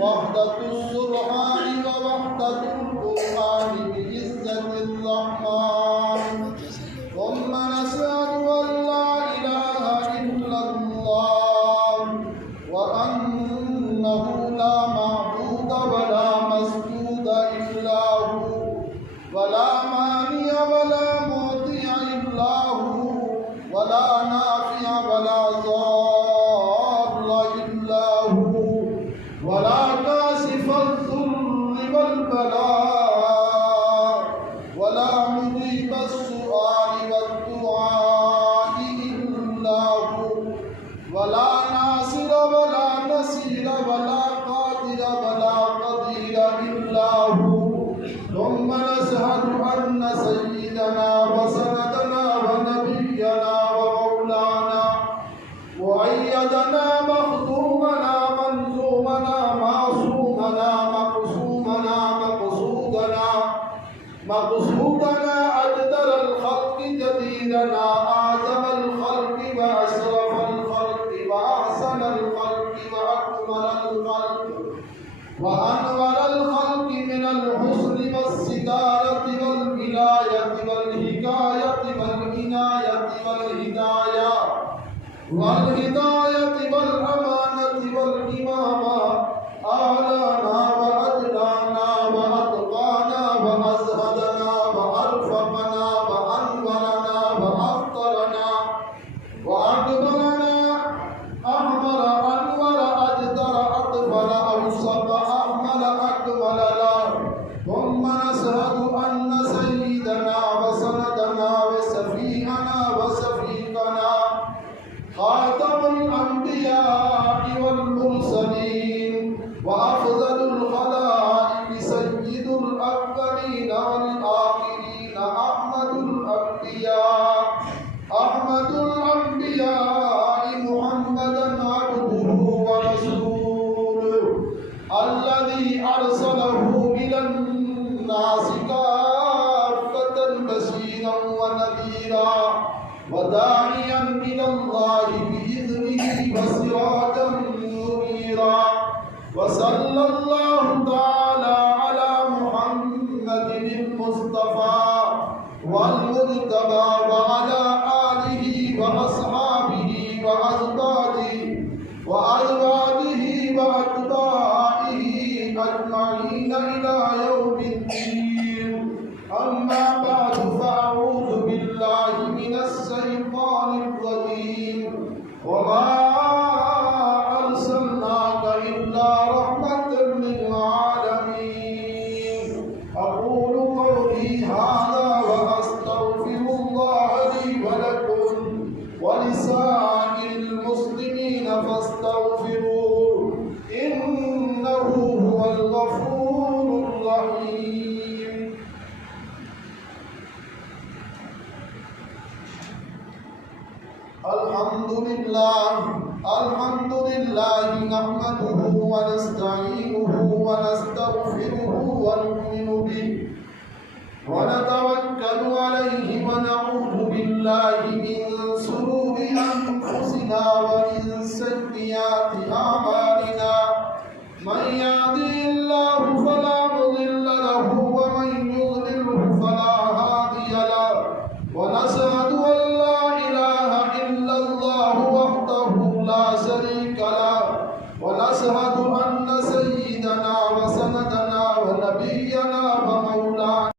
وحدة السبحان ووحدة القرآن بعزة الرحمن. ثم نشهد أن لا إله إلا الله وأنه لا معبود ولا مسجود إلا هو ولا مانع ولا معطي إلا هو ولا نافع ولا ضار إلا هو ولا كاشف الضر والبلاء ولا مجيب السؤال والدعاء إلا هو ولا ناصر ولا نصير ولا قادر ولا قدير إلا هو. ثم نشهد أن سيدنا وسندنا ونبينا ومولانا وأيدنا مخدومنا منظومنا معصومنا مقصومنا مقصودنا أجدر الخلق جديدنا آدم الخلق وأشرف الخلق وأحسن الخلق وأكمل الخلق وأنور الخلق من الحسن والستارة والولاية والحكاية والعناية والهداية والأمانة والإمامة أعلانا وأجلانا وأتقانا وأزهدنا وأرفقنا وأنورنا وأفطرنا وأكبرنا أحمر أنور أجدر أطفل أوسط أحمل أكمل لا. ثم نشهد أن سيدنا وسندنا وسفيئنا وسفيقنا خاتم الأنبياء والمرسلين وأفضل الخلائق سيد الأولين والآخرين أحمد الأنبياء محمدا عبده ورسوله الذي أرسله إلى الناس كافة بشيرا ونذيرا وداعيا إلى الله بإذنه وسراجا منيرا. وصلى الله تعالى على محمد المصطفى والمجتبى وعلى آله وأصحابه وأزواجه وأتباعه أجمعين إلى يوم الدين. أما بعد فأعوذ بالله من الشيطان الرجيم. وما أرسلناك إلا رحمة للعالمين. أقول قولي هذا وأستغفر الله لي ولكم ولسائر المسلمين فاستغفروه إنه هو الغفور الرحيم. الحمد لله نحمده ونستعينه ونستغفره ونؤمن به ونتوكل عليه ونعوذ بالله من شرور أنفسنا ومن سيئات أعمالنا. من يهده الله فلا مضل له ومن يضلله فلا هادي له. ونشهد أن لا إله إلا الله وحده لا شريك له. ونشهد أن سيدنا وسندنا ونبينا